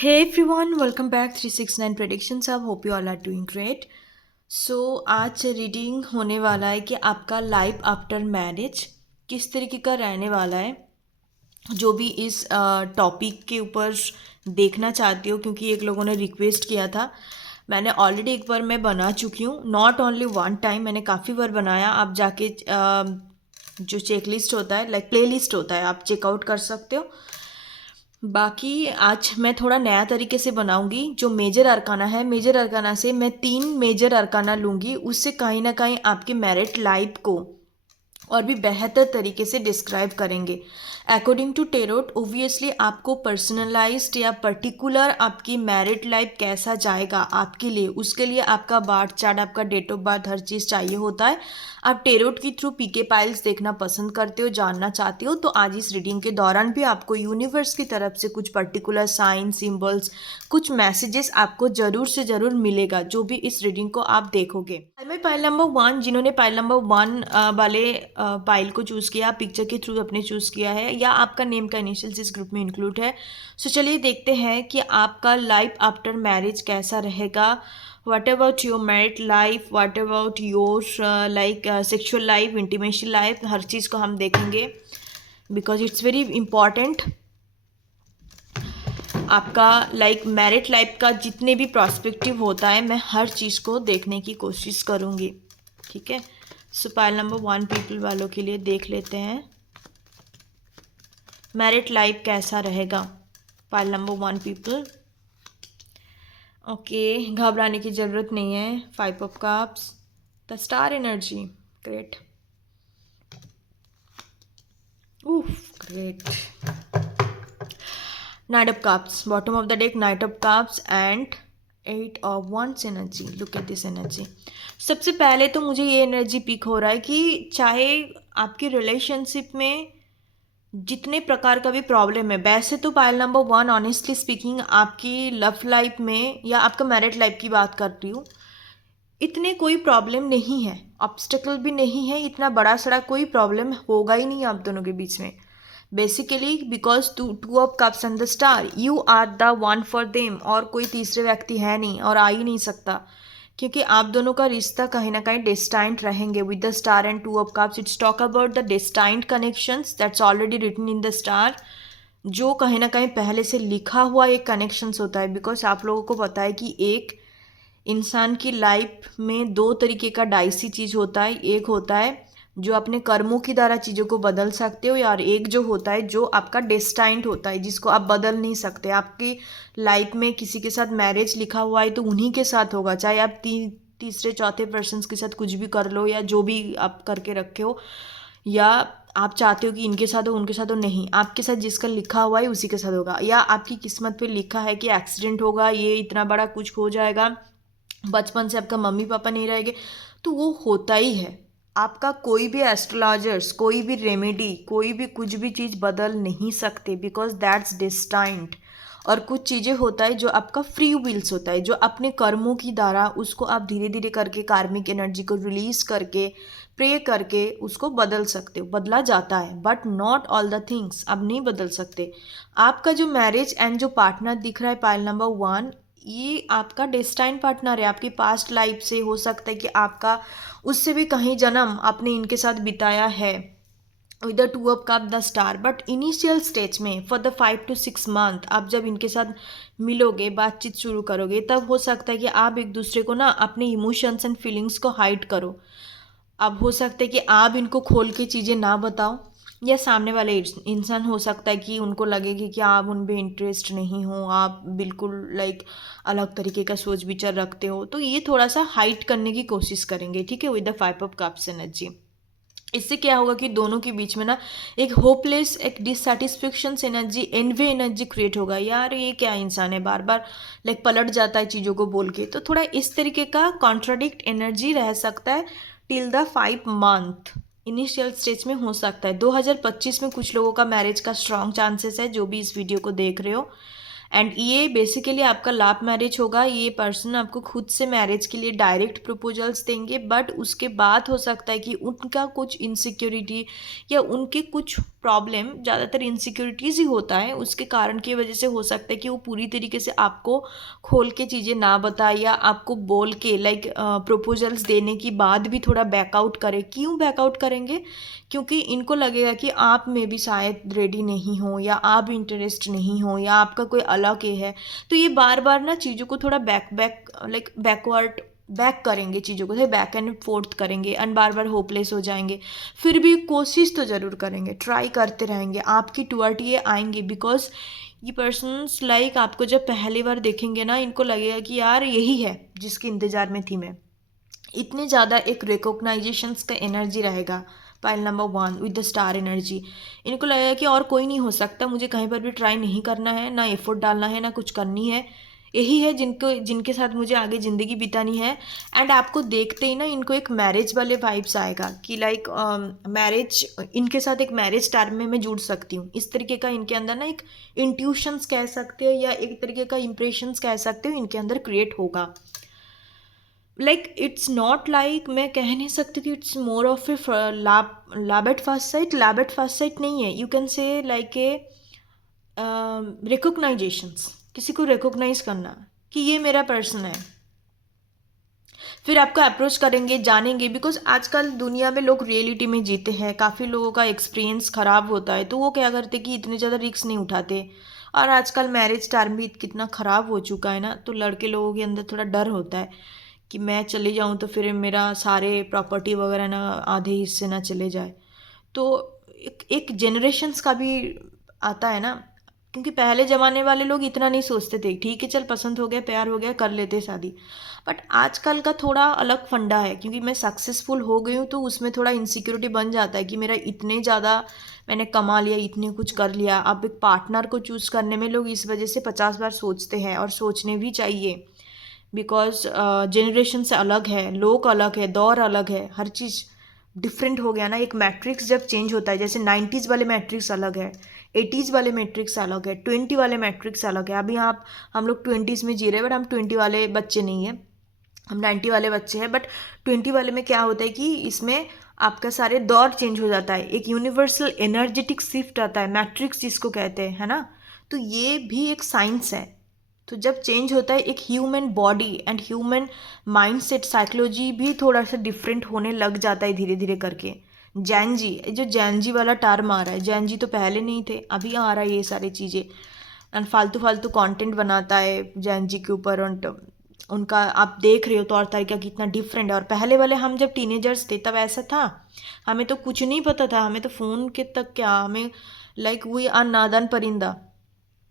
Hey everyone, welcome back 369 Predictions अब hope you all are doing great. So आज reading होने वाला है कि आपका लाइफ आफ्टर मैरिज किस तरीके का रहने वाला है। जो भी इस टॉपिक के ऊपर देखना चाहती हो, क्योंकि एक लोगों ने रिक्वेस्ट किया था। मैंने ऑलरेडी एक बार मैं बना चुकी हूँ, नॉट ओनली वन टाइम, मैंने काफ़ी बार बनाया। आप जाके जो चेकलिस्ट होता है, लाइक प्ले लिस्ट होता है, आप चेकआउट कर सकते हो। बाकी आज मैं थोड़ा नया तरीके से बनाऊंगी। जो मेजर अरकाना है, मेजर अरकाना से मैं 3 मेजर अरकाना लूँगी, उससे कहीं ना कहीं आपके मैरिड लाइफ को और भी बेहतर तरीके से डिस्क्राइब करेंगे। अकॉर्डिंग टू टेरोट ओबियसली आपको पर्सनलाइज्ड या पर्टिकुलर आपकी मैरिड लाइफ कैसा जाएगा आपके लिए, उसके लिए आपका बार्थ चार्ट, आपका डेट ऑफ बर्थ, हर चीज़ चाहिए होता है। आप टेरोट के थ्रू पीके पाइल्स देखना पसंद करते हो, जानना चाहते हो, तो आज इस रीडिंग के दौरान भी आपको यूनिवर्स की तरफ से कुछ पर्टिकुलर साइन, सिंबल्स, कुछ मैसेजेस आपको ज़रूर से ज़रूर मिलेगा जो भी इस रीडिंग को आप देखोगे। में पाइल नंबर 1, जिन्होंने पाइल नंबर 1 वाले पाइल को चूज़ किया, पिक्चर के थ्रू अपने चूज़ किया है, या आपका नेम का इनिशियल्स इस ग्रुप में इंक्लूड है। सो चलिए देखते हैं कि आपका लाइफ आफ्टर मैरिज कैसा रहेगा। What about your married life, what about your like sexual life, intimation life, हर चीज़ को हम देखेंगे बिकॉज इट्स वेरी इंपॉर्टेंट। आपका लाइक मैरिड लाइफ का जितने भी प्रॉस्पेक्टिव होता है, मैं हर चीज़ को देखने की कोशिश करूँगी। ठीक है, सो पाइल नंबर 1 पीपल वालों के लिए देख लेते हैं मैरिड लाइफ कैसा रहेगा। Pile number 1 people. ओके, घबराने की ज़रूरत नहीं है। 5 of cups, the star energy, great, उफ great, knight of cups, bottom of the deck, knight of cups and 8 of wands energy. Look at this energy. सबसे पहले तो मुझे ये एनर्जी पिक हो रहा है कि चाहे आपकी रिलेशनशिप में जितने प्रकार का भी प्रॉब्लम है, वैसे तो पाइल नंबर 1 ऑनेस्टली स्पीकिंग आपकी लव लाइफ में या आपका मैरिड लाइफ की बात कर रही हूँ, इतने कोई प्रॉब्लम नहीं है, ऑब्स्टेकल भी नहीं है, इतना बड़ा सड़ा कोई प्रॉब्लम होगा ही नहीं आप दोनों के बीच में। Basically because two of cups and the star, you are the one for them, और कोई तीसरे व्यक्ति है नहीं और आ ही नहीं सकता, क्योंकि आप दोनों का रिश्ता कहीं ना कहीं डेस्टाइंड रहेंगे। With the star and 2 of cups, it's talk about the destined connections that's already written in the star, जो कहीं ना कहीं पहले से लिखा हुआ एक कनेक्शंस होता है। बिकॉज आप लोगों को पता है कि एक इंसान की लाइफ में 2 तरीके का डाइसी चीज़ होता है। एक होता है जो अपने कर्मों की द्वारा चीज़ों को बदल सकते हो, और एक जो होता है जो आपका डेस्टाइंड होता है, जिसको आप बदल नहीं सकते। आपकी लाइफ में किसी के साथ मैरिज लिखा हुआ है तो उन्हीं के साथ होगा, चाहे आप तीसरे चौथे पर्सन के साथ कुछ भी कर लो, या जो भी आप करके रखे हो, या आप चाहते हो कि इनके साथ हो उनके साथ हो, नहीं, आपके साथ जिसका लिखा हुआ है उसी के साथ होगा। या आपकी किस्मत पे लिखा है कि एक्सीडेंट होगा, ये इतना बड़ा कुछ हो जाएगा, बचपन से आपका मम्मी पापा नहीं रहेंगे, तो वो होता ही है। आपका कोई भी एस्ट्रोलॉजर्स, कोई भी रेमेडी, कोई भी कुछ भी चीज़ बदल नहीं सकते, बिकॉज दैट्स डिस्टाइंड। और कुछ चीज़ें होता है जो आपका फ्री विल्स होता है, जो अपने कर्मों की द्वारा उसको आप धीरे धीरे करके कार्मिक एनर्जी को रिलीज करके प्रे करके उसको बदल सकते हो, बदला जाता है, but not all the things अब नहीं बदल सकते। आपका जो मैरिज एंड जो पार्टनर दिख रहा है पाइल नंबर 1, ये आपका डेस्टाइन पार्टनर है, आपकी पास्ट लाइफ से हो सकता है कि आपका उससे भी कहीं जन्म आपने इनके साथ बिताया है। With the 2 of cup, the star, but initial stage में फॉर द 5 to 6 मंथ आप जब इनके साथ मिलोगे, बातचीत शुरू करोगे, तब हो सकता है कि आप एक दूसरे को ना अपने इमोशंस एंड फीलिंग्स को हाइड करो। अब हो सकता है कि आप इनको खोल के चीज़ें ना बताओ, या सामने वाले इंसान हो सकता है कि उनको लगे कि आप उन पे इंटरेस्ट नहीं हो, आप बिल्कुल लाइक अलग तरीके का सोच विचार रखते हो, तो ये थोड़ा सा हाइड करने की कोशिश करेंगे। ठीक है, with the 5 of cups energy. इससे क्या होगा कि दोनों के बीच में ना एक होपलेस, एक dissatisfaction energy, envy energy create होगा। यार ये क्या इंसान है, बार बार लाइक पलट जाता है चीज़ों को बोल के, तो थोड़ा इस तरीके का कॉन्ट्राडिक्ट एनर्जी रह सकता है till the 5 month. Initial stage में हो सकता है 2025 में कुछ लोगों का मैरिज का स्ट्रॉन्ग चांसेस है, जो भी इस वीडियो को देख रहे हो। एंड ये बेसिकली आपका लव मैरिज होगा। ये पर्सन आपको खुद से मैरिज के लिए डायरेक्ट प्रपोजल्स देंगे, बट उसके बाद हो सकता है कि उनका कुछ इनसिक्योरिटी या उनके कुछ प्रॉब्लम, ज़्यादातर इनसिक्योरिटीज़ ही होता है, उसके कारण की वजह से हो सकता है कि वो पूरी तरीके से आपको खोल के चीज़ें ना बताए या आपको बोल के लाइक प्रपोजल्स देने की बाद भी थोड़ा बैकआउट करे। क्यों बैकआउट करेंगे? क्योंकि इनको लगेगा कि आप में भी शायद रेडी नहीं हो या आप इंटरेस्ट नहीं हो या आपका कोई अलग ये है। तो ये बार बार ना चीज़ों को थोड़ा बैकवर्ड बैक करेंगे, चीज़ों को बैक एंड फोर्थ करेंगे एंड बार बार होपलेस हो जाएंगे। फिर भी कोशिश तो ज़रूर करेंगे, ट्राई करते रहेंगे, आपकी टुवर्ड ये आएंगे। बिकॉज ये पर्सन्स लाइक आपको जब पहली बार देखेंगे ना, इनको लगेगा कि यार यही है जिसके इंतज़ार में थी मैं। इतने ज़्यादा एक रिकॉग्नाइजेशंस का एनर्जी रहेगा pile number 1 with the star energy. इनको लगेगा कि और कोई नहीं हो सकता, मुझे कहीं पर भी ट्राई नहीं करना है, ना एफर्ट डालना है, ना कुछ करनी है, यही है जिनके साथ मुझे आगे ज़िंदगी बितानी है। एंड आपको देखते ही ना इनको एक मैरिज वाले वाइब्स आएगा कि लाइक मैरिज, इनके साथ एक मैरिज टर्म में मैं जुड़ सकती हूँ। इस तरीके का इनके अंदर ना एक इंट्यूशंस कह सकते हो या एक तरीके का इंप्रेशंस कह सकते हो इनके अंदर क्रिएट होगा। लाइक इट्स नॉट लाइक, मैं कह नहीं सकती कि it's more of a love at first sight. Love at first sight नहीं है, you can say like a recognisations, किसी को रिकॉग्नाइज करना कि ये मेरा पर्सन है। फिर आपको अप्रोच करेंगे, जानेंगे। बिकॉज आजकल दुनिया में लोग रियलिटी में जीते हैं, काफ़ी लोगों का एक्सपीरियंस ख़राब होता है, तो वो क्या करते कि इतने ज़्यादा रिस्क नहीं उठाते। और आजकल मैरिज टर्म भी कितना ख़राब हो चुका है ना, तो लड़के लोगों के अंदर थोड़ा डर होता है कि मैं चली जाऊँ तो फिर मेरा सारे प्रॉपर्टी वगैरह ना आधे हिस्से ना चले जाए। तो एक जनरेशन्स का भी आता है ना, क्योंकि पहले ज़माने वाले लोग इतना नहीं सोचते थे, ठीक है चल पसंद हो गया, प्यार हो गया, कर लेते शादी। बट आजकल का थोड़ा अलग फंडा है, क्योंकि मैं सक्सेसफुल हो गई हूँ तो उसमें थोड़ा इनसिक्योरिटी बन जाता है कि मेरा इतने ज़्यादा मैंने कमा लिया, इतने कुछ कर लिया। अब एक पार्टनर को चूज़ करने में लोग इस वजह से 50 बार सोचते हैं, और सोचने भी चाहिए। बिकॉज जनरेशन से अलग है, लोग अलग है, दौर अलग है, हर चीज़ डिफरेंट हो गया ना। एक मैट्रिक्स जब चेंज होता है, जैसे 90s वाले मैट्रिक्स अलग है, 80s वाले मैट्रिक्स अलग है, 20 वाले मैट्रिक्स अलग है। अभी हम लोग 20s में जी रहे हैं, बट हम 20 वाले बच्चे नहीं हैं, हम 90 वाले बच्चे हैं। बट 20 वाले में क्या होता है कि इसमें आपका सारे दौर चेंज हो जाता है, एक यूनिवर्सल एनर्जेटिक शिफ्ट आता है, मैट्रिक्स जिसको कहते हैं, है ना। तो ये भी एक साइंस है। तो जब चेंज होता है एक human body and human mindset, psychology भी थोड़ा सा डिफरेंट होने लग जाता है धीरे धीरे करके। जैन जी, जो जैन जी वाला टर्म आ रहा है, जैन जी तो पहले नहीं थे, अभी आ रहा है ये सारी चीज़ें। एंड फालतू फालतू कंटेंट बनाता है जैन जी के ऊपर, और उनका आप देख रहे हो तौर तरीका कितना डिफरेंट है। और पहले वाले हम जब टीनेजर्स थे तब ऐसा था, हमें तो कुछ नहीं पता था, हमें तो फ़ोन के तक क्या, हमें लाइक वी आर नादान परिंदा,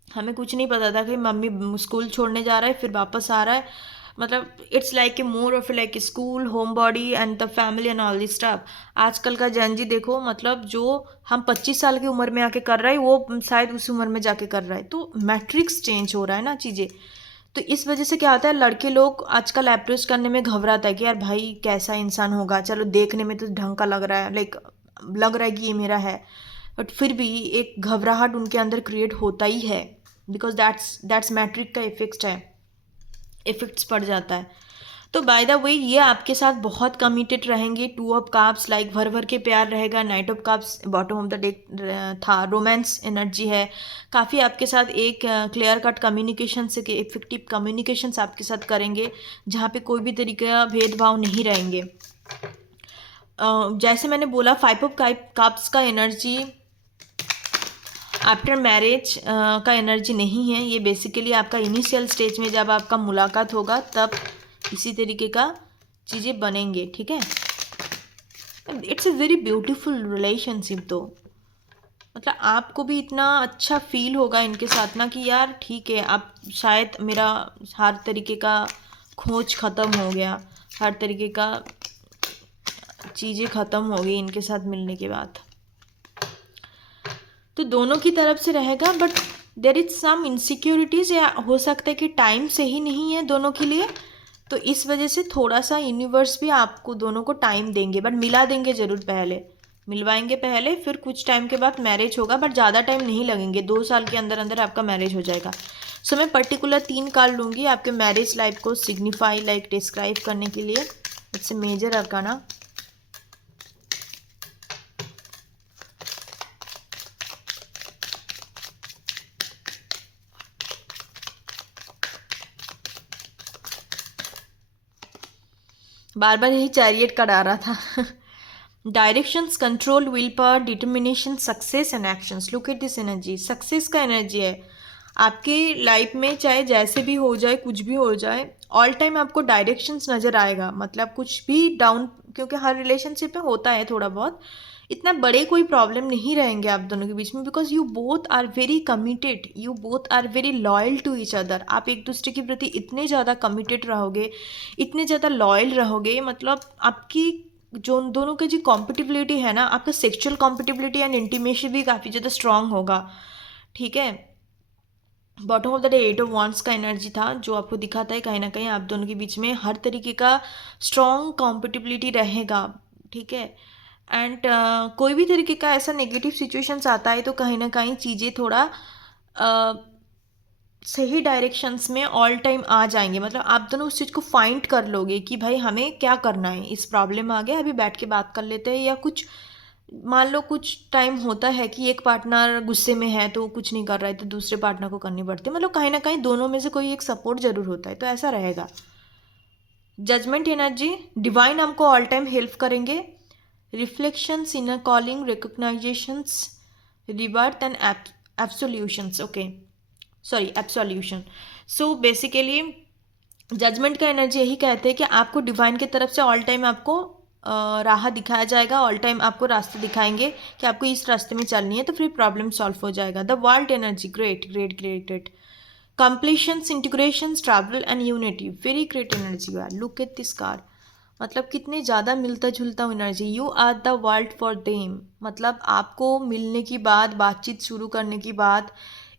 हमें कुछ नहीं पता था कि मम्मी स्कूल छोड़ने जा रहा है फिर वापस आ रहा है। मतलब it's like a more of like school, home body and the family and all this stuff. आजकल का जैन जी देखो, मतलब जो हम 25 साल की उम्र में आके कर रहा है वो शायद उस उम्र में जाके कर रहा है। तो मैट्रिक्स चेंज हो रहा है ना चीज़ें। तो इस वजह से क्या होता है, लड़के लोग आजकल अप्रोच करने में घबराता है कि यार भाई कैसा इंसान होगा, चलो देखने में तो ढंग का लग रहा है, लाइक लग रहा है कि ये मेरा है, बट फिर भी एक घबराहट उनके अंदर क्रिएट होता ही है। बिकॉज दैट्स मैट्रिक का इफेक्ट है, इफेक्ट्स पड़ जाता है। तो बाय द वे ये आपके साथ बहुत कमिटेड रहेंगे। 2 ऑफ कप्स लाइक भर भर के प्यार रहेगा, night of cups bottom of the deck था, रोमांस एनर्जी है काफ़ी आपके साथ। एक क्लियर कट कम्युनिकेशन से, इफेक्टिव कम्युनिकेशन आपके साथ करेंगे, जहाँ पे कोई भी तरीके का भेदभाव नहीं रहेंगे। जैसे मैंने बोला 5 ऑफ कप्स का एनर्जी आफ्टर मैरिज का एनर्जी नहीं है, ये बेसिकली आपका इनिशियल स्टेज में जब आपका मुलाकात होगा तब इसी तरीके का चीज़ें बनेंगे, ठीक है। It's a very beautiful relationship. तो मतलब आपको भी इतना अच्छा फील होगा इनके साथ ना कि यार ठीक है, अब शायद मेरा हर तरीके का खोज ख़त्म हो गया, हर तरीके का चीज़ें ख़त्म हो गई इनके साथ मिलने के बाद। तो दोनों की तरफ से रहेगा, but there is some insecurities, या हो सकता है कि टाइम सही नहीं है दोनों के लिए। तो इस वजह से थोड़ा सा यूनिवर्स भी आपको दोनों को टाइम देंगे, बट मिला देंगे ज़रूर, पहले मिलवाएंगे पहले, फिर कुछ टाइम के बाद मैरिज होगा, बट ज़्यादा टाइम नहीं लगेंगे, 2 साल के अंदर अंदर आपका मैरिज हो जाएगा। सो मैं पर्टिकुलर 3 कार्ड लूँगी आपके मैरिज लाइफ को सिग्निफाई लाइक डिस्क्राइब करने के लिए। It's a major arcana. बार बार यही चैरियट कार्ड आ रहा था। Directions, control, will power, determination, success and actions. Look at this energy, success का एनर्जी है आपकी लाइफ में। चाहे जैसे भी हो जाए, कुछ भी हो जाए, ऑल टाइम आपको डायरेक्शंस नज़र आएगा। मतलब कुछ भी डाउन, क्योंकि हर रिलेशनशिप में होता है थोड़ा बहुत, इतना बड़े कोई प्रॉब्लम नहीं रहेंगे आप दोनों के बीच में, because you both are very committed, you both are very loyal to each other. आप एक दूसरे के प्रति इतने ज़्यादा कमिटेड रहोगे, इतने ज़्यादा लॉयल रहोगे, मतलब आपकी जो दोनों की जो कॉम्पिटिबिलिटी है ना, आपका सेक्सुअल कॉम्पिटिबिलिटी एंड इंटीमेसी भी काफ़ी ज़्यादा स्ट्रांग होगा। ठीक है। Bottom of the day 8 of wands का एनर्जी था, जो आपको दिखाता है कहीं ना कहीं आप दोनों के बीच में हर तरीके का स्ट्रांग कॉम्पिटिबिलिटी रहेगा। ठीक है। एंड कोई भी तरीके का ऐसा नेगेटिव सिचुएशंस आता है तो कहीं ना कहीं चीज़ें थोड़ा सही डायरेक्शंस में ऑल टाइम आ जाएंगे। मतलब आप दोनों उस चीज़ को फाइंड कर लोगे कि भाई हमें क्या करना है, इस प्रॉब्लम आ गया, अभी बैठ के बात कर लेते हैं, या कुछ मान लो कुछ टाइम होता है कि एक पार्टनर गुस्से में है तो कुछ नहीं कर रहा है तो दूसरे पार्टनर को करनी पड़ती है। मतलब कहीं ना कहीं दोनों में से कोई एक सपोर्ट जरूर होता है, तो ऐसा रहेगा। जजमेंट एनर्जी, डिवाइन हमको ऑल टाइम हेल्प करेंगे। Reflections, inner calling, recognisations, rebirth and absolutions. Okay, sorry, absolution. So basically judgement का एनर्जी यही कहते हैं कि आपको डिवाइन की तरफ से ऑल टाइम आपको राह दिखाया जाएगा, ऑल टाइम आपको रास्ते दिखाएंगे कि आपको इस रास्ते में चलनी है, तो फिर प्रॉब्लम सॉल्व हो जाएगा। The world energy, great great great great. Completions, integrations, travel and unity, very great energy यार। लुक एट दिस कार्ड, मतलब कितने ज़्यादा मिलता जुलता energy. You are the world for them, मतलब आपको मिलने की बाद, बातचीत शुरू करने की बाद,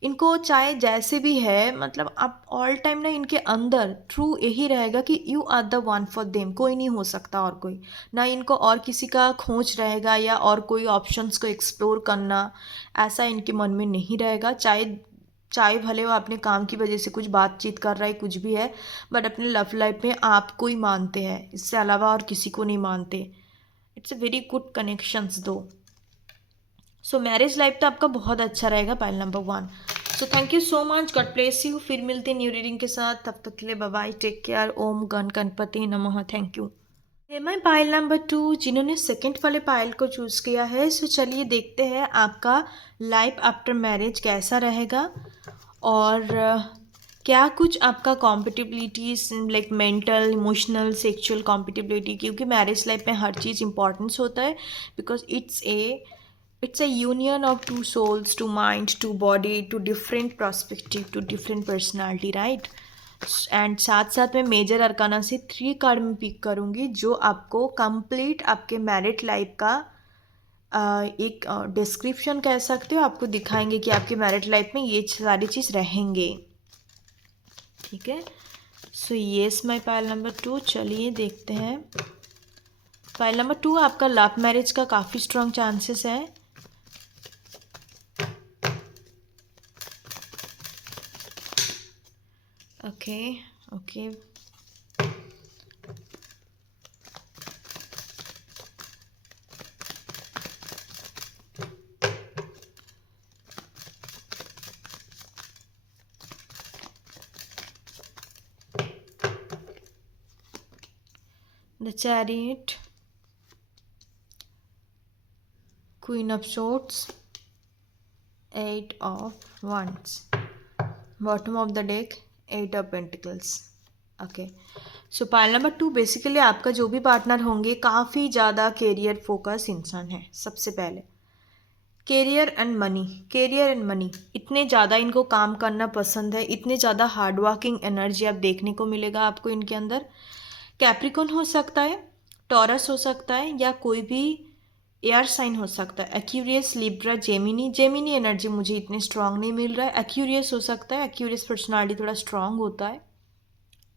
इनको चाहे जैसे भी है, मतलब आप ऑल टाइम ना इनके अंदर ट्रू यही रहेगा कि you are the one for them, कोई नहीं हो सकता और कोई ना, इनको और किसी का खोज रहेगा या और कोई ऑप्शंस को एक्सप्लोर करना, ऐसा इनके मन में नहीं रहेगा। चाहे चाहे भले वो अपने काम की वजह से कुछ बातचीत कर रहा है, कुछ भी है, बट अपने लव लाइफ में आपको ही मानते हैं, इससे अलावा और किसी को नहीं मानते। It's a very good connections दो। सो मैरिज लाइफ तो आपका बहुत अच्छा रहेगा, pile number 1। So thank you so much, god bless you. फिर मिलते हैं न्यू रीडिंग के साथ, तब तक के लिए बाय बाय, टेक केयर, ओम गण गणपति नमः, थैंक यू। मैं पायल नंबर 2 जिन्होंने सेकंड वाले पायल को चूज़ किया है, सो चलिए देखते हैं आपका लाइफ आफ्टर मैरिज कैसा रहेगा, और क्या कुछ आपका compatibilities like mental, emotional, sexual compatibility, क्योंकि मैरिज लाइफ में हर चीज़ इंपॉर्टेंस होता है, because it's a union of two souls, two mind, two body, two different perspective, two different personality, right? And साथ साथ मैं मेजर अरकाना से 3 कार्ड में पिक करूँगी, जो आपको कंप्लीट आपके मैरिड लाइफ का एक डिस्क्रिप्शन कह सकते हो, आपको दिखाएंगे कि आपके मैरिड लाइफ में ये सारी चीज़ रहेंगे। ठीक है। So yes my pile number 2, चलिए देखते हैं। पायल नंबर 2 आपका लव मैरिज का काफ़ी स्ट्रॉन्ग चांसेस है। Okay okay, the chariot, queen of swords, 8 of wands, bottom of the deck 8 of pentacles. Okay, so pile number 2 basically आपका जो भी पार्टनर होंगे काफ़ी ज़्यादा कैरियर फोकस इंसान है। सबसे पहले career and money, career and money, इतने ज़्यादा इनको काम करना पसंद है, इतने ज़्यादा हार्ड वर्किंग एनर्जी आप देखने को मिलेगा आपको इनके अंदर। कैप्रिकॉन हो सकता है, टॉरस हो सकता है, या कोई भी एयर साइन हो सकता है, Aquarius, Libra, Gemini. Gemini energy मुझे इतने स्ट्रांग नहीं मिल रहा है। एक्यूरियस हो सकता है, एक्यूरियस पर्सनालिटी थोड़ा स्ट्रांग होता है,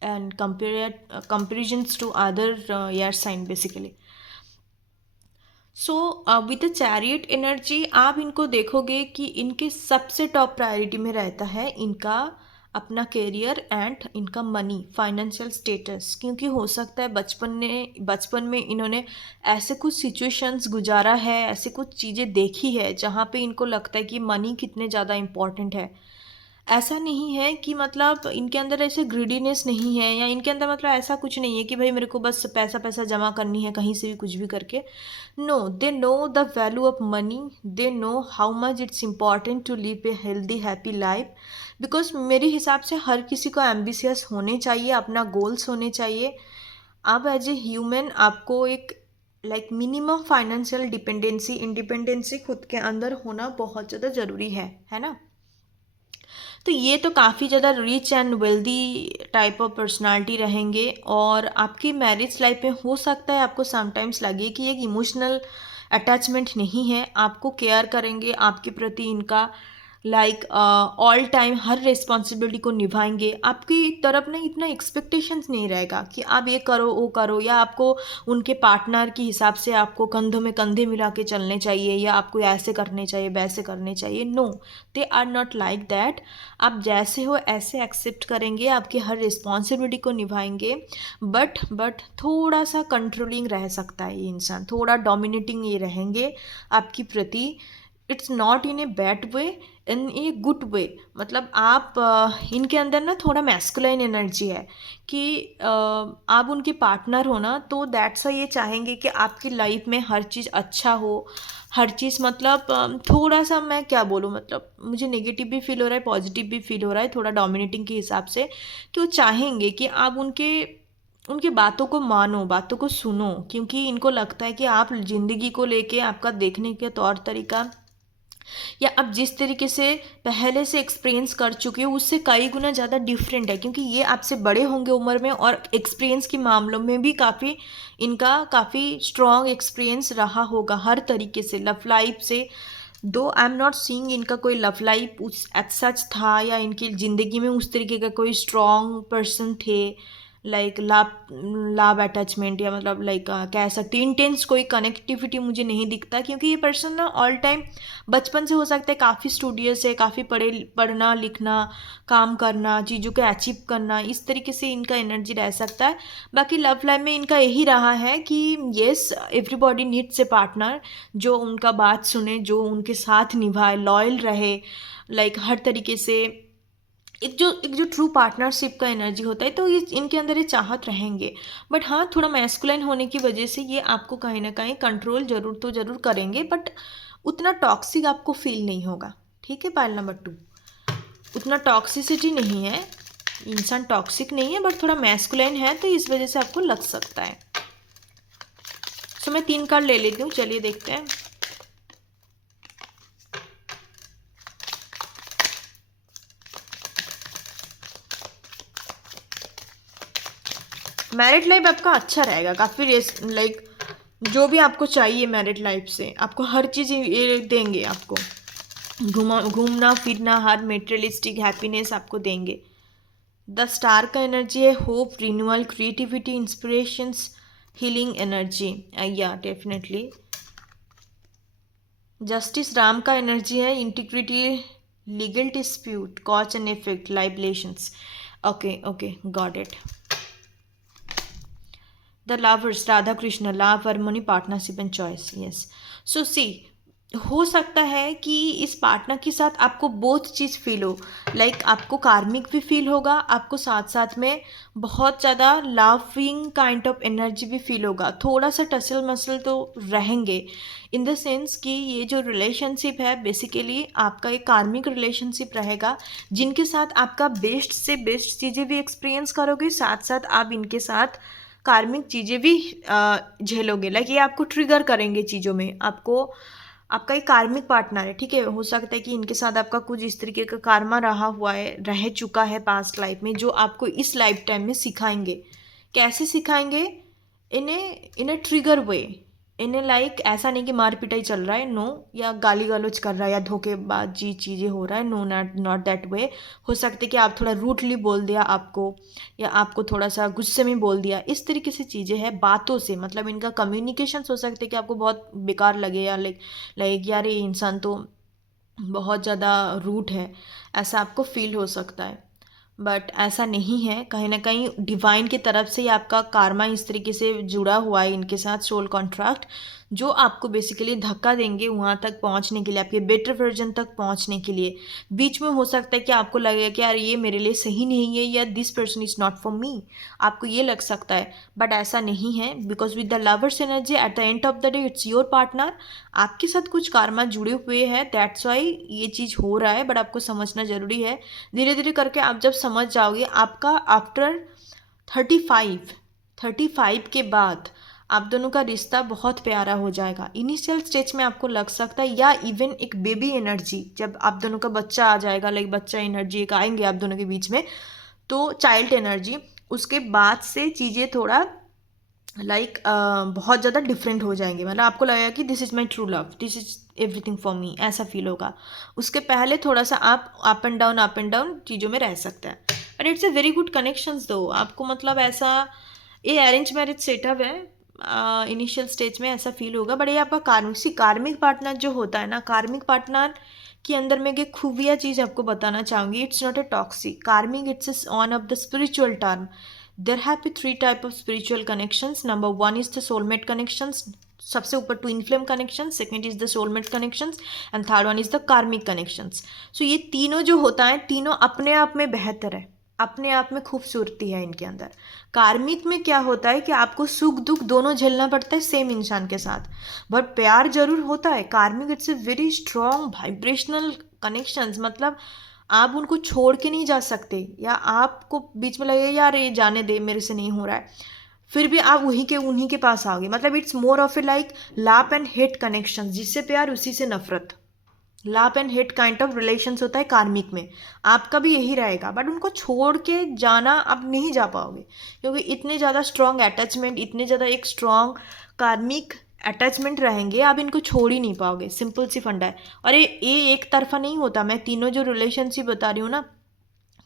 and comparisons to other air sign basically. So with the chariot energy आप इनको देखोगे कि इनके सबसे टॉप प्रायोरिटी में रहता है इनका अपना करियर एंड इनका मनी फाइनेंशियल स्टेटस, क्योंकि हो सकता है बचपन में इन्होंने ऐसे कुछ सिचुएशंस गुजारा है, ऐसे कुछ चीज़ें देखी है जहाँ पे इनको लगता है कि मनी कितने ज़्यादा इम्पॉर्टेंट है। ऐसा नहीं है कि मतलब इनके अंदर ऐसे ग्रीडीनेस नहीं है, या इनके अंदर मतलब ऐसा कुछ नहीं है कि भाई मेरे को बस पैसा पैसा जमा करनी है कहीं से भी कुछ भी करके। No, they know the value of money, they know how much it's important to live a healthy happy life. Because मेरे हिसाब से हर किसी को एम्बिशियस होने चाहिए, अपना गोल्स होने चाहिए। अब एज ए ह्यूमन आपको एक like minimum financial dependency independency खुद के अंदर होना बहुत ज़्यादा ज़रूरी है ना। तो ये तो काफ़ी ज़्यादा rich and wealthy type of personality रहेंगे, और आपकी मैरिज लाइफ में हो सकता है आपको समटाइम्स लगे कि एक इमोशनल अटैचमेंट नहीं है, आपको केयर करेंगे, आपके प्रति इनका लाइक ऑल टाइम हर रिस्पॉन्सिबिलिटी को निभाएंगे। आपकी तरफ ना इतना एक्सपेक्टेशंस नहीं रहेगा कि आप ये करो वो करो, या आपको उनके पार्टनर के हिसाब से आपको कंधों में कंधे मिला के चलने चाहिए, या आपको ऐसे करने चाहिए वैसे करने चाहिए। No, they are not like that. आप जैसे हो ऐसे एक्सेप्ट करेंगे, आपकी हर रिस्पॉन्सिबिलिटी को निभाएंगे। बट थोड़ा सा कंट्रोलिंग रह सकता है ये इंसान, थोड़ा डोमिनेटिंग ये रहेंगे आपकी प्रति। It's not in a bad way, in a good way. मतलब आप इनके अंदर ना थोड़ा मैस्कुलाइन एनर्जी है कि आप उनके पार्टनर हो ना, तो दैट्स ये चाहेंगे कि आपकी लाइफ में हर चीज़ अच्छा हो, हर चीज़ मतलब थोड़ा सा मैं क्या बोलूँ, मतलब मुझे नेगेटिव भी फील हो रहा है पॉजिटिव भी फील हो रहा है थोड़ा डोमिनेटिंग के हिसाब से, कि वो चाहेंगे कि आप उनके उनकी बातों को मानो, बातों को सुनो, क्योंकि इनको लगता है कि आप ज़िंदगी को लेके आपका देखने का तौर तरीका, या अब जिस तरीके से पहले से एक्सपीरियंस कर चुके हो उससे कई गुना ज़्यादा डिफरेंट है, क्योंकि ये आपसे बड़े होंगे उम्र में, और एक्सपीरियंस के मामलों में भी काफ़ी स्ट्रॉन्ग एक्सपीरियंस रहा होगा हर तरीके से, लव लाइफ से। दो आई एम नॉट सीइंग इनका कोई लव लाइफ उस एज सच था, या इनकी ज़िंदगी में उस तरीके का कोई स्ट्रॉन्ग पर्सन थे, लाइक लव लव अटैचमेंट, या मतलब लाइक कह सकते इंटेंस कोई कनेक्टिविटी मुझे नहीं दिखता, क्योंकि ये पर्सन ना ऑल टाइम बचपन से हो सकता है काफ़ी स्टूडियस है, काफ़ी पढ़ना लिखना, काम करना, चीज़ों को अचीव करना, इस तरीके से इनका एनर्जी रह सकता है। बाकी लव लाइफ में इनका यही रहा है कि yes, everybody needs a partner जो उनका बात सुने, जो उनके साथ निभाए, लॉयल रहे, लाइक हर तरीके से एक जो ट्रू पार्टनरशिप का एनर्जी होता है, तो ये इनके अंदर ये चाहत रहेंगे। बट हाँ, थोड़ा मैस्कुलाइन होने की वजह से ये आपको कहीं ना कहीं कंट्रोल जरूर करेंगे, बट उतना टॉक्सिक आपको फील नहीं होगा। ठीक है, पायल नंबर 2, उतना टॉक्सिसिटी नहीं है, इंसान टॉक्सिक नहीं है, बट थोड़ा मैस्कुलाइन है, तो इस वजह से आपको लग सकता है। सो मैं 3 कार्ड ले लेती हूँ, चलिए देखते हैं। मैरिड लाइफ आपका अच्छा रहेगा, काफ़ी लाइक जो भी आपको चाहिए मैरिड लाइफ से, आपको हर चीज़ ये देंगे, आपको घूमना फिरना, हर मेटेरियलिस्टिक हैप्पीनेस आपको देंगे। द स्टार का एनर्जी है hope, renewal, creativity, inspirations, healing energy, या डेफिनेटली। जस्टिस राम का एनर्जी है integrity, legal dispute, cause and effect, liberations. Okay, got it. The lovers, Radha Krishna, love, harmony, partnership and choice. Yes, so see, हो सकता है कि इस पार्टनर के साथ आपको बोथ चीज़ फील हो, लाइक आपको कार्मिक भी फील होगा, आपको साथ साथ में बहुत ज़्यादा लविंग काइंड ऑफ एनर्जी भी फील होगा, थोड़ा सा टसल मसल तो रहेंगे, इन द सेंस कि ये जो रिलेशनशिप है बेसिकली आपका एक कार्मिक रिलेशनशिप रहेगा, जिनके साथ आपका बेस्ट से बेस्ट चीज़ें भी एक्सपीरियंस करोगे, साथ साथ आप इनके साथ कार्मिक चीज़ें भी झेलोगे, लाइक ये आपको ट्रिगर करेंगे चीज़ों में, आपको आपका एक कार्मिक पार्टनर है। ठीक है, हो सकता है कि इनके साथ आपका कुछ इस तरीके का कार्मा रह चुका है पास्ट लाइफ में, जो आपको इस लाइफ टाइम में सिखाएंगे। कैसे सिखाएंगे? इन ए ट्रिगर वे, इन्हें लाइक ऐसा नहीं कि मार पिटाई चल रहा है, नो, या गाली गलौज कर रहा है या धोखेबाजी चीज़ें हो रहा है, no, not not that way. हो सकता है कि आप थोड़ा रूटली बोल दिया आपको, या आपको थोड़ा सा गुस्से में बोल दिया, इस तरीके से चीज़ें हैं बातों से। मतलब इनका कम्युनिकेशन हो सकते हैं कि आपको बहुत बेकार लगे, या लाइक लाइक यार ये इंसान तो बहुत ज़्यादा रूट है, ऐसा आपको फील हो सकता है। बट ऐसा नहीं है, कहीं ना कहीं डिवाइन की तरफ से ही आपका कार्मा इस तरीके से जुड़ा हुआ है इनके साथ, सोल कॉन्ट्रैक्ट, जो आपको बेसिकली धक्का देंगे वहाँ तक पहुँचने के लिए, आपके बेटर वर्जन तक पहुँचने के लिए। बीच में हो सकता है कि आपको लगेगा कि यार ये मेरे लिए सही नहीं है, या this person is not for me, आपको ये लग सकता है। बट ऐसा नहीं है, because with the lovers energy at the end of the day it's your partner, आपके साथ कुछ कार्मा जुड़े हुए हैं, दैट्स वाई ये चीज़ हो रहा है। बट आपको समझना ज़रूरी है, धीरे धीरे करके आप जब समझ जाओगे, आपका आफ्टर 35 के बाद आप दोनों का रिश्ता बहुत प्यारा हो जाएगा। इनिशियल स्टेज में आपको लग सकता है, या इवन एक बेबी एनर्जी, जब आप दोनों का बच्चा आ जाएगा, लाइक बच्चा एनर्जी एक आएंगे आप दोनों के बीच में, तो चाइल्ड एनर्जी, उसके बाद से चीज़ें थोड़ा लाइक बहुत ज़्यादा डिफरेंट हो जाएंगे। मतलब आपको लगेगा कि this is my true love, this is everything for me, ऐसा फील होगा। उसके पहले थोड़ा सा आप अप एंड डाउन चीज़ों में रह सकते हैं। But it's a very good connections दो आपको, मतलब ऐसा ये अरेंज मैरिज सेटअप है। इनिशियल स्टेज में ऐसा फील होगा, बट ये आपका कार्मिक पार्टनर जो होता है ना, कार्मिक पार्टनर के अंदर में एक खुफिया चीज़ आपको बताना चाहूँगी, इट्स नॉट अ टॉक्सिक कार्मिक, it's on off the spiritual term. There have been three type of spiritual connections. Number one is the soulmate connections. सबसे ऊपर twin flame connections, second is the soulmate connections, and third one is the karmic connections. So ये तीनों जो होता है, तीनों अपने आप में बेहतर है, अपने आप में खूबसूरती है इनके अंदर। कार्मिक में क्या होता है कि आपको सुख दुख दोनों झेलना पड़ता है सेम इंसान के साथ, बट प्यार जरूर होता है। कार्मिक it's a very strong vibrational connections, मतलब आप उनको छोड़ के नहीं जा सकते, या आपको बीच में लगेगा यार ये जाने दे, मेरे से नहीं हो रहा है, फिर भी आप उन्हीं के पास आओगे। मतलब it's more of a like love and hate connection, जिससे प्यार उसी से नफरत, love and hate kind of relations होता है कार्मिक में। आपका भी यही रहेगा, बट उनको छोड़ के जाना आप नहीं जा पाओगे, क्योंकि इतने ज़्यादा स्ट्रॉन्ग अटैचमेंट, इतने ज़्यादा एक स्ट्रॉन्ग कार्मिक अटैचमेंट रहेंगे, आप इनको छोड़ ही नहीं पाओगे। सिंपल सी फंडा है। और ये एक तरफा नहीं होता, मैं तीनों जो रिलेशनशिप बता रही हूँ ना,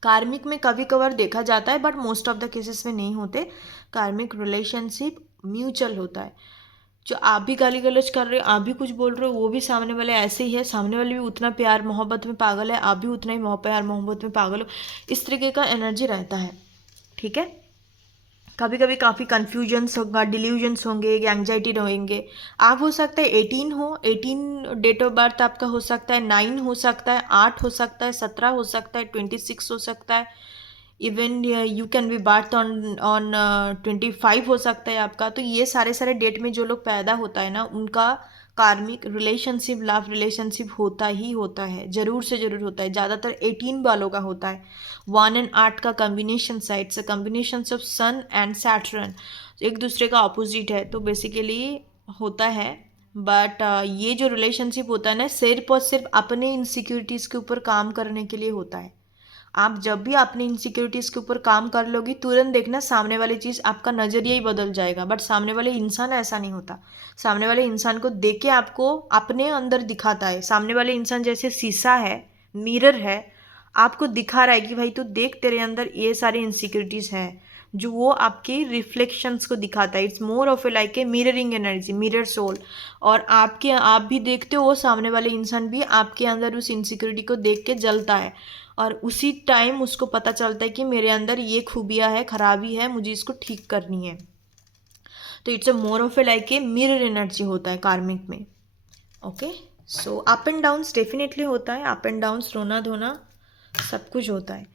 कार्मिक में कभी कभार देखा जाता है, but most of the cases में नहीं होते। कार्मिक रिलेशनशिप म्यूचुअल होता है। जो आप भी गाली गलौज कर रहे हो, आप भी कुछ बोल रहे हो, वो भी सामने वाले ऐसे ही है, सामने वाले भी उतना प्यार मोहब्बत में पागल है, आप भी उतना ही प्यार मोहब्बत में पागल हो, इस तरीके का एनर्जी रहता है। ठीक है, कभी कभी काफ़ी कन्फ्यूजन्स होगा, डिल्यूजन्स होंगे, एंग्जाइटी रहेंगे। आप हो सकता है 18 हो, 18 डेट ऑफ बर्थ आपका हो सकता है, 9 हो सकता है, 8 हो सकता है, 17 हो सकता है, 26 हो सकता है, even you can be birth on on 25 हो सकता है आपका। तो ये सारे सारे डेट में जो लोग पैदा होता है ना, उनका कार्मिक रिलेशनशिप, लव रिलेशनशिप होता ही होता है, ज़रूर से ज़रूर होता है। ज़्यादातर 18 वालों का होता है। 1 एंड 8 का कम्बिनेशन साइड से, combination of sun and Saturn, एक दूसरे का अपोजिट है, तो बेसिकली होता है। बट ये जो रिलेशनशिप होता है ना, सिर्फ और सिर्फ अपने इनसिक्योरिटीज़ के ऊपर काम करने के लिए होता है। आप जब भी अपनी इनसिक्योरिटीज़ के ऊपर काम कर लोगी, तुरंत देखना सामने वाली चीज़, आपका नज़रिया ही बदल जाएगा। बट सामने वाले इंसान ऐसा नहीं होता। सामने वाले इंसान को देख के आपको अपने अंदर दिखाता है। सामने वाले इंसान जैसे शीशा है, मिरर है, आपको दिखा रहा है कि भाई तू देख, तेरे अंदर ये सारी इनसिक्योरिटीज़ है, जो वो आपके रिफ्लेक्शंस को दिखाता है। It's more of a like a mirroring energy, mirror soul. और आप भी देखते हो, सामने वाले इंसान भी आपके अंदर उस इनसिक्योरिटी को देख के जलता है, और उसी टाइम उसको पता चलता है कि मेरे अंदर ये खूबियाँ है, खराबी है, मुझे इसको ठीक करनी है। तो it's a more of a like a mirror energy होता है कार्मिक में। Okay, so up and downs definitely होता है, अप एंड डाउन्स, रोना धोना सब कुछ होता है।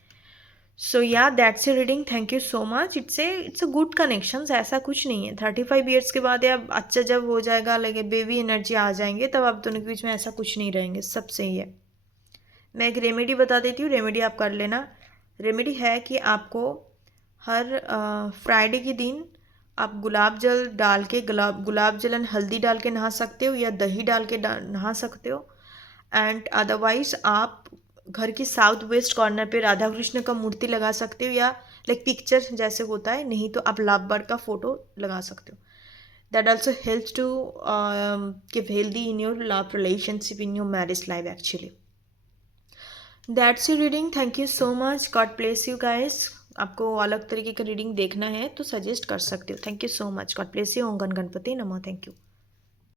सो या that's a reading, thank you so much. It's a good connections, ऐसा कुछ नहीं है। 35 ईयर्स के बाद या अच्छा जब हो जाएगा, लगे बेबी एनर्जी आ जाएंगे, तब आप दोनों के बीच में ऐसा कुछ नहीं रहेंगे, सब सही है। मैं एक रेमेडी बता देती हूँ, रेमेडी आप कर लेना। रेमेडी है कि आपको हर फ्राइडे के दिन आप गुलाब जल डाल के, गुलाब जल एंड हल्दी डाल के नहा सकते हो, या दही डाल के नहा सकते हो। एंड अदरवाइज आप घर की साउथ वेस्ट कॉर्नर पे राधा कृष्ण का मूर्ति लगा सकते हो, या लाइक पिक्चर जैसे होता है, नहीं तो आप लव बर्ड का फोटो लगा सकते हो। that also helps to give healthy in your love relationship, in your marriage life actually. That's your reading. Thank you so much. God bless you guys. आपको अलग तरीके का रीडिंग देखना है तो सजेस्ट कर सकते हो. Thank you so much. God bless you. ओम गण गणपति नमः. Thank you.